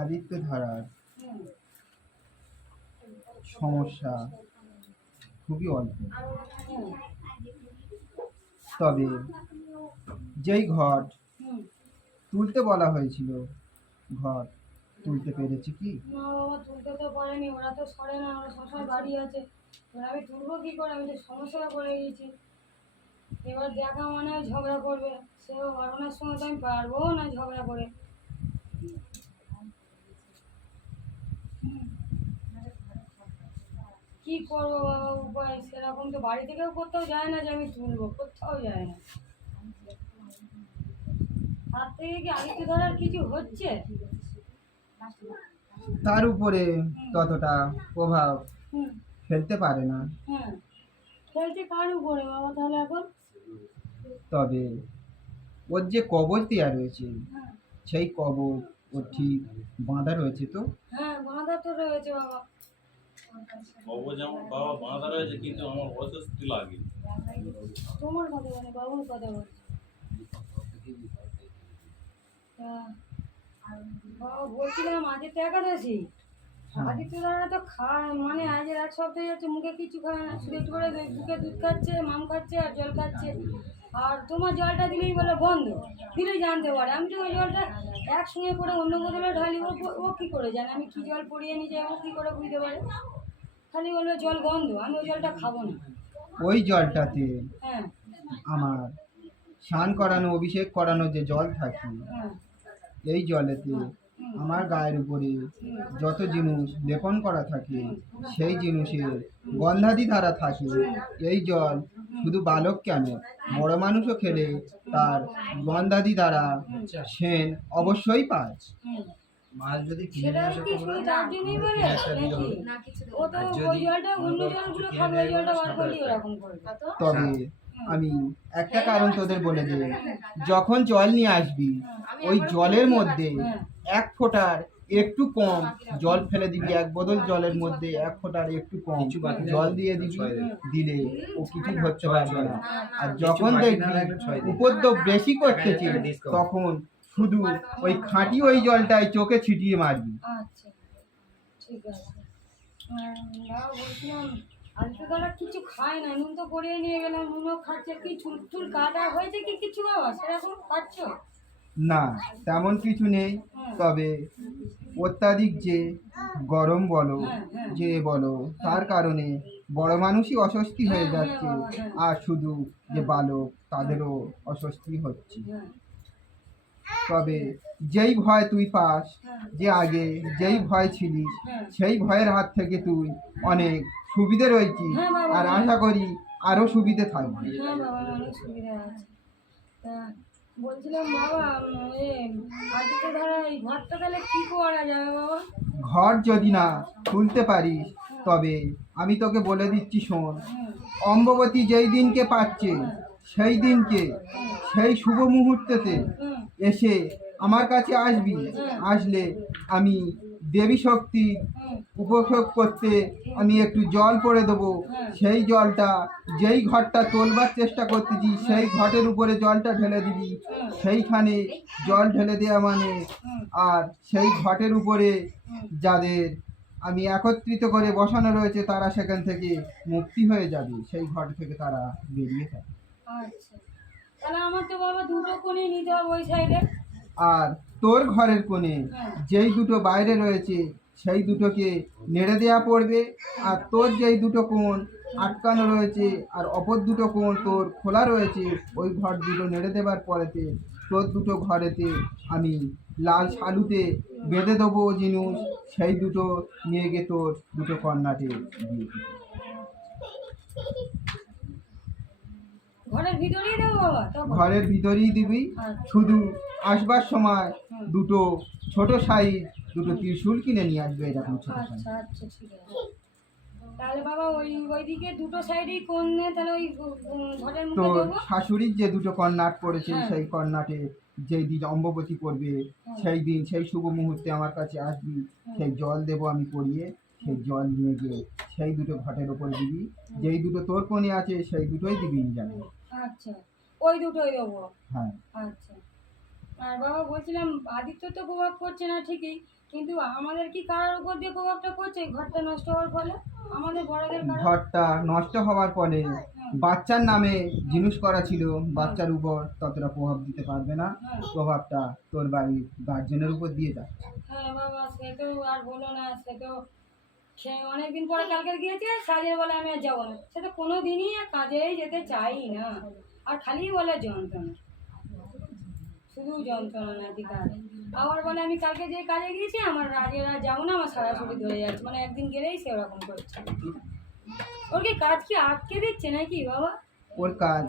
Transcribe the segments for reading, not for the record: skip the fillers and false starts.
আদিত্য ধারার সমস্যা খুবই অল্প, তবে যেই ঘট তুলতে বলা হয়েছিল ঘট তুলতে পেরেছি কি? না বাবা, তুলতে তো পারেনি, ওরা তো সরে না, ওরা সবসময় বাড়ি আছে। এবার আমি তুলবো কি করে? আমি তো সমস্যায় পড়ে গেছি। এবার দেখা মানে ঝগড়া করবে, সেও ঘটনার সঙ্গে তো আমি পারবো না ঝগড়া করে। কি করবো বাবা, উপায় সেরকম তো বাড়ি থেকেও কোথাও যায় না যে আমি তুলবো, কোথাও যায় না। তার থেকে কি আদিত্য ধরার কিছু হচ্ছে? তার উপরে ততটা প্রভাব ফেলতে পারে না। হ্যাঁ, ফেলতে কার উপরে বাবা তাহলে এখন? তবে ওর যে কবজ দেওয়া রয়েছে সেই কবজ ও ঠিক বাঁধা রয়েছে তো? হ্যাঁ, বাঁধা তো রয়েছে বাবা। কবজ আমার বাবা বাঁধা রয়েছে, কিন্তু আমার অস্বস্তি লাগে। তোমার কথা মানে বাবুর কথা বলছি। বাবা বলছিলাম আদিত্য একাদশী, আদিত্য দাদা তো খায় মানে আজ এক সপ্তাহে যাচ্ছে, মুখে কিছু খায় না, শুধু একটু করে বুকে দুধ খাচ্ছে, মাম খাচ্ছে আর জল খাচ্ছে। আর তোমার জলটা দিলেই বলে বন্ধ, দিলেই জানতে পারে। আমি তো ওই জলটা একসঙ্গে করে অন্য বোতলে ঢালি, ও কী করে জানে আমি কী জল পরিয়ে নিয়ে যাই? ও কী করে বুঝতে পারে? খালি বলবে জল গন্ধ, আমি ওই জলটা খাবো না। ওই জলটাতে হ্যাঁ আমার স্নান করানো অভিষেক করানো যে জল থাকে, হ্যাঁ এই জলেতে আমার গায়ের উপরে যত জিনিস লেপন করা থাকে সেই জিনিসের গন্ধাদি ধারা থাকে। এই জল শুধু বালক কেন, বড় মানুষও খেলে তার গন্ধাদি দ্বারা সেন অবশ্যই পায়। মাছ যদি কিনে সেটা নিয়ে আসে কি শুধু তার জন্যই বলে নাকি? ও তো ওই জলটা অন্য জলগুলো খাবে, ওই জলটা বার করলেই ওরকম করবে। তবে আমি একটা কারণ তোদের বলে দিই, যখন জল নিয়ে আসবি ওই জলের মধ্যে এক ফোঁটার একটু কম জল ফেলে দিবি, এক বোতল জলের মধ্যে এক ফোঁটার একটু কম জল দিয়ে দিবি, দিলে ও কিছু ধরতে পারবে না। আর যখন দেখবি উপদ্রব বেশি করতেছে তখন শুধু ওই খাঁটি ওই জলটাই চোখে ছিটিয়ে মারবি। আচ্ছা ঠিক আছে। বাবা বলছিলাম আদিত্য দাদা কিছু খায় না, নুন তো করিয়ে নিয়ে গেলাম, নুনও খাচ্ছে, কি চুল চুল কাটা হয়েছে কি কিছু বাবা সেরকম খাচ্ছ? না, তেমন কিছু নেই, তবে অত্যাধিক যে গরম বলো যে বলো তার কারণে বড় মানুষই অস্বস্তি হয়ে যাচ্ছে, আর শুধু যে বালক তাদেরও অস্বস্তি হচ্ছে। তবে যেই ভয় তুই পাস, যে আগে যেই ভয় ছিলিস সেই ভয়ের হাত থেকে তুই অনেক সুবিধে রয়েছিস, আর আশা করি আরো সুবিধে থাকবে। হ্যাঁ বাবা, অনেক সুবিধা আছে। তা বলছিলাম বাবা, আদিত্য ধারা এই ঘরটা তাহলে কি করা যাবে বাবা? ঘর যদি না খুলতে পারিস তবে আমি তোকে বলে দিচ্ছি শোন, অম্ববতী যেই দিনকে পাচ্ছে সেই দিনকে সেই শুভ মুহূর্তেতে এসে আমার কাছে আসবি। আসলে আমি দেবী শক্তি উপভোগ করতে আমি একটু জল করে দেবো, সেই জলটা যেই ঘরটা তোলবার চেষ্টা করতেছি সেই ঘটের উপরে জলটা ঢেলে দিবি, সেইখানে জল ঢেলে দেওয়া মানে আর সেই ঘটের উপরে যাদের আমি একত্রিত করে বসানো রয়েছে তারা সেখান থেকে মুক্তি হয়ে যাবে, সেই ঘট থেকে তারা বেরিয়ে যাবে। আচ্ছা তাহলে আমার তো বাবা দুটো কোণে নিতে হবে ওই সাইডে। আর তোর ঘরের কোণে যেই দুটো বাইরে রয়েছে সেই দুটোকে নেড়ে দেওয়া পড়বে, আর তোর যেই দুটো কোণ আটকানো রয়েছে আর অপর দুটো কোণ তোর খোলা রয়েছে ওই ঘর দুটো নেড়ে দেবার পরেতে তোর দুটো ঘরেতে আমি লাল শালুতে বেঁধে দেবো জিনিস, সেই দুটো নিয়ে গিয়ে তোর দুটো কর্নাটে দিয়ে দিবি। ঘরের ভিতরেই দেবো বাবা? ঘরের ভিতরেই দিবি, শুধু আসবার সময় দুটো ছোট সাইজ দুটো ত্রিশূল কিনে নিয়ে আসবে, এরকম ছোট সাইজ। আচ্ছা আচ্ছা ঠিক আছে। তাহলে বাবা ওইদিকে দুটো সাইডেই কোণ নিয়ে তাহলে ওই ঘরের মুখে তোর দেবো। শাশুড়ির যে দুটো কর্নাট পড়েছে সেই কর্নাটে যেই দিন অম্ববতী করবে সেই দিন সেই শুভ মুহূর্তে আমার কাছে আসবি, সেই জল দেবো আমি পরিয়ে, সেই জল নিয়ে গিয়ে সেই দুটো ঘটের ওপর দিবি, যেই দুটো তোর কোণে আছে সেই দুটোই দিবি জানি। আচ্ছা ওই দুটোই দেবো। হ্যাঁ আচ্ছা আর বাবা বলছিলাম আদিত্য তো প্রভাব পড়ছে না ঠিকই, কিন্তু আমাদের কি কারোর উপর দিয়ে প্রভাবটা পড়ছে এই ঘরটা নষ্ট হওয়ার ফলে? আমাদের বড়দের কারো? ঘরটা নষ্ট হওয়ার পরে বাচ্চার নামে জিনিস করা ছিল, বাচ্চার উপর ততটা প্রভাব দিতে পারবে না। হ্যাঁ প্রভাবটা তোর বাড়ির গার্জেনের উপর দিয়ে যাচ্ছে। হ্যাঁ বাবা, সে তো আর বলো না, সে তো সে অনেকদিন পরে কালকে গিয়েছে, কাজের বলে আমি আর যাবো না। সে তো কোনো দিনই আর কাজেই যেতে চাই না, আর খালি বলে যন্ত্রণা, শুধু যন্ত্রণা নাকি কাজ। আবার বলে আমি কালকে যে কাজে গিয়েছি আমার রাজের আর যাবো না, আমার সরাসরি ধরে যাচ্ছে, মানে একদিন গেলেই সে ওরকম করছে। ওর কি কাজ কি আটকে দিচ্ছে নাকি বাবা? ওর কাজ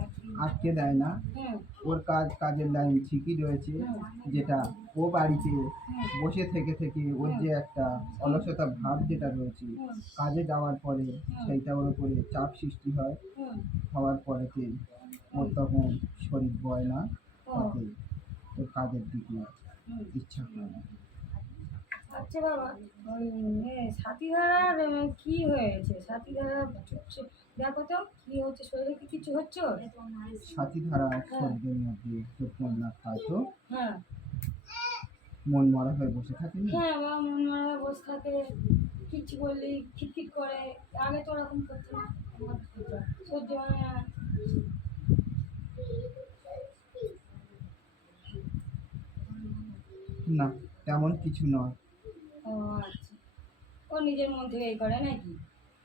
আটকে দেয় না, হুম ওর কাজের লাইন ঠিকই রয়েছে। যেটা ও বাড়িতে বসে থেকে থেকে ওর যে একটা অলসতা ভাব যেটা রয়েছে, কাজে যাওয়ার পরে সেইটা ওর উপরে চাপ সৃষ্টি হয়। হুম হওয়ার পরেতে ওর তখন শরীর বয় না, ও তাতে ওর কাজের দিকে হুম। ইচ্ছা হয় না। আচ্ছা বাবা, ওই সাথীধারার কি হয়েছে? সাথীধারা দেখো তো কি হচ্ছে, শরীরে কি কিছু হচ্ছে ওর? সাথী ধারা শব্দের মধ্যে চোখ না খায় তো হ্যাঁ মন মরা হয়ে বসে থাকে না। হ্যাঁ বাবা, মন মারা বসে থাকে, কিচ্ছু বললি খিটখিট করে। আগে তো ওরকম করছে না, সহ্য হয় না। না, তেমন কিছু নয়। ও আচ্ছা, ও নিজের মন থেকেই করে নাকি?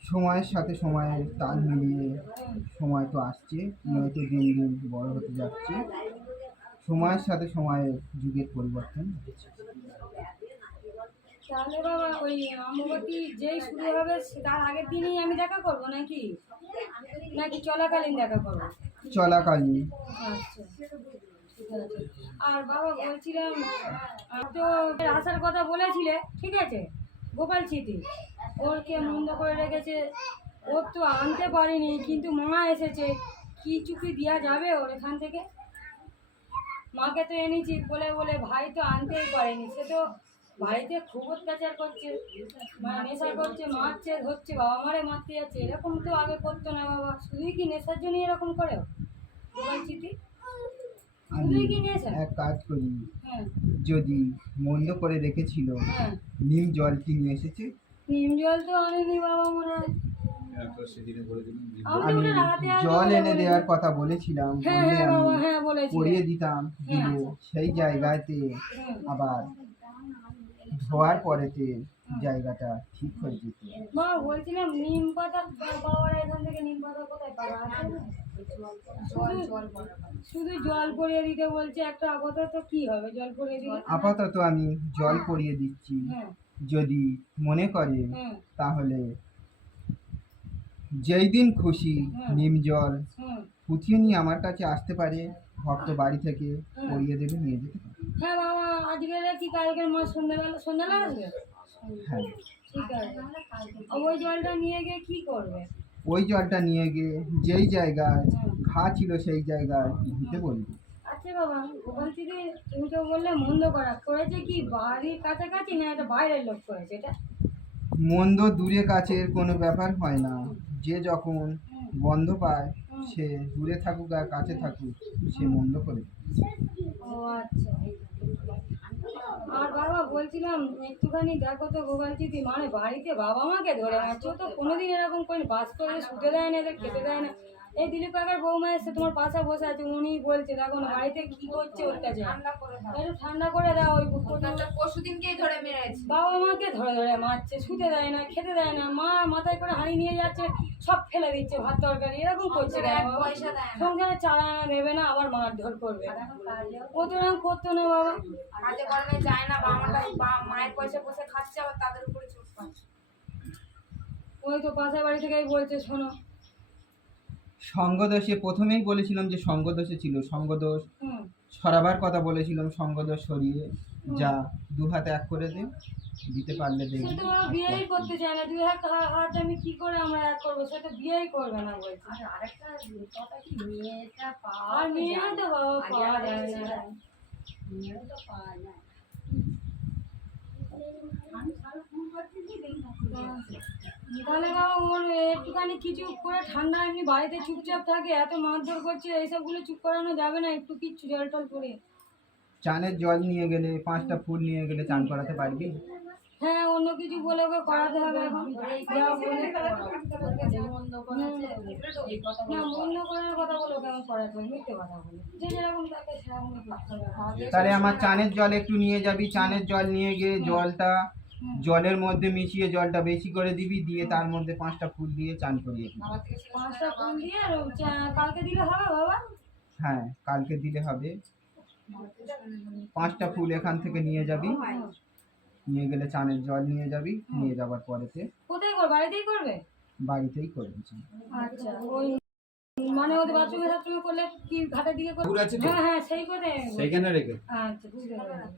সময়ের সাথে সময়ের তাল মিলিয়ে হুম। সময় তো আসছে, মেয়ে তো দিন দিন বড় হতে যাচ্ছে, সময়ের সাথে সময়ের যুগের পরিবর্তন হচ্ছে। তাহলে বাবা ওই অম্বুবাচী যেই শুরু হবে তার আগের দিনই আমি দেখা করবো নাকি, নাকি চলাকালীন দেখা করবো? চলাকালীন। আচ্ছা ঠিক আছে। আর বাবা বলছিলাম, তো আসার কথা বলেছিলে, ঠিক আছে, গোপাল চিঠি ওরকে মন্দ করে রেখেছে, ওর তো আনতে পারিনি, কিন্তু মা এসেছে, কিছু কি দেওয়া যাবে ওর এখান থেকে? মাকে তো এনেছি বলে বলে, ভাই তো আনতেই পারেনি, সে তো বাড়িতে খুব অত্যাচার করছে, মানে নেশা করছে, মারছে ধরছে, বাবা মারে মারতে যাচ্ছে, এরকম তো আগে করতো না বাবা। শুধুই কি নেশার জন্য এরকম করে গোপাল চিঠি? আমি শুধুই কি নেশা? এক কাজ করি, হ্যাঁ যদি মন্দ করে রেখেছিল হ্যাঁ, নিম জল কি নিয়ে এসেছে? নিম জল তো আনেনি বাবা মনে হয়। সেদিনে বলে দিলাম যে আমি তো আমি ওটা রাতে আনতে জল বলে এনে বলেছি। দেওয়ার কথা বলেছিলাম, হ্যাঁ বললে হ্যাঁ আমি বাবা, হ্যাঁ বলেছি। পরিয়ে দিতাম, দিলে সেই জায়গাতে আবার ধোয়ার পরেতে জায়গাটা ঠিক হয়ে যেত। মা বলছিলাম নিম পাতা, বাবারা এখান থেকে নিম পাতা কোথায় পাওয়া আছে না? শুধু জল পরিয়ে দিতে বলছে একটা, আপাতত কি হবে জল পরিয়ে দিলে? আপাতত আমি জল পরিয়ে দিচ্ছি, হ্যাঁ যদি মনে করে হ্যাঁ তাহলে যেই দিন খুশি নিম জল হুম ফুটিয়ে নিয়ে আমার কাছে আসতে পারে, ভক্ত বাড়ি থেকে পরিয়ে দেবে, নিয়ে যেতে পারে। হ্যাঁ বাবা, আজকে কি কালকের মা সন্ধ্যাবেলা আসবে? হ্যাঁ, ঠিক আছে। ওই জলটা নিয়ে গিয়ে কি করবে? ওই জলটা নিয়ে গিয়ে যেই জায়গায় ঘা ছিল সেই জায়গায় ধুতে বলবে। আচ্ছা বাবা, বলছি যে তুমি তো বললে মন্দ করেছে কি বাড়ির কাছাকাছি, না এটা বাইরের লোক করেছে এটা? মন্দ দূরে কাছের কোনো ব্যাপার হয় না, যে যখন গন্ধ পায় সে দূরে থাকুক আর কাছে থাকুক সে মন্দ করে দেবে। ও আচ্ছা। আর বাবা বলছিলাম একটুখানি দেখো তো গোপাল চিঠি, মানে বাড়িতে বাবা মাকে ধরে মারছে, ও তো কোনোদিন এরকম করে বাস করে শুতে দেয় না, এদের খেতে দেয় না। এই দিলীপ কাকার বৌমা এসে তোমার পাশে বসে আছে, উনি বলছে দেখো না বাড়িতে কি করছে অত্যাচার, একটু ঠান্ডা করে দাও। ওই পরশুদিনকেই ধরে মেরেছে। বাবা মাকে ধরে ধরে মারছে, শুতে দেয় না, খেতে দেয় না, মা মাথায় করে হাঁড়ি নিয়ে যাচ্ছে, সব ফেলে দিচ্ছে, ভাত তরকারি এরকম করছে কেন এক বাবা? পয়সা দেয় না। সংসারে চালা আনা দেবে না, আবার মারধর করবে। ও তো এরকম করতো না বাবা। কাজে কর্মে যায় না, মায়ের পয়সা বসে খাচ্ছে, আবার তাদের উপরে চোখ পাচ্ছে। ওই তো পাশের বাড়ি থেকেই বলছে, শোনো। সঙ্গদোষে প্রথমেই বলেছিলাম যে সঙ্গদোষে ছিল, সঙ্গদোষ হুম সরাবার কথা বলেছিলাম, সঙ্গদোষ সরিয়ে যা দু হাত এক করে দে, দিতে পারলে সে দেখবি। তো বাবা বিয়েই করতে চায় না, দুই হাত হাত আমি কি করে আমরা এক করবো, সে তো বিয়েই করবে না বলছে। আর আরেকটা কথা কি, মেয়েটা আর মেয়ে তো বাবা পাওয়া যায় না। মেয়েও তো পাওয়া যায়। তাহলে বাবা ওর একটুখানি কিছু করে ঠান্ডা, এমনি বাড়িতে চুপচাপ থাকে, এত মারধর করছে, এইসবগুলো চুপ করানো যাবে না? একটু কিচ্ছু জল টল করে চানের জল নিয়ে গেলে 5টা ফুল নিয়ে গেলে চান করাতে পারবি? হ্যাঁ, অন্য কিছু বলে ওকে করাতে হবে এখন। যা বলে না, মন্দ করার কথা বলে ওকে এখন করাতে হবে, মিথ্যে কথা বলে। যে যেরকম তাকে সেরকম করতে হবে। তাহলে আমার চানের জল একটু নিয়ে যাবি, চানের জল নিয়ে গিয়ে জলটা জলের মধ্যে মিশিয়ে জলটা বেশি করে দিবি, দিয়ে তার মধ্যে 5টা ফুল দিয়ে চান করিয়ে দিবি। 5টা ফুল দিয়ে আর কালকে দিলে হবে বাবা? হ্যাঁ, কালকে দিলে হবে। 5টা ফুল এখান থেকে নিয়ে যাবি, নিয়ে গেলে চানের জল নিয়ে যাবি, নিয়ে যাবার পরেতে কোথায় করবে? বাড়িতেই করবে? বাড়িতেই করবি চান। আচ্ছা, ওই মানে ওদের বাথরুমে টাথরুমে করলে কি ঘাটের দিকে করবে? পুকুর আছে তো? হ্যাঁ হ্যাঁ, সেই করে। সেইখানে রেখে আচ্ছা, বুঝতে পারলাম।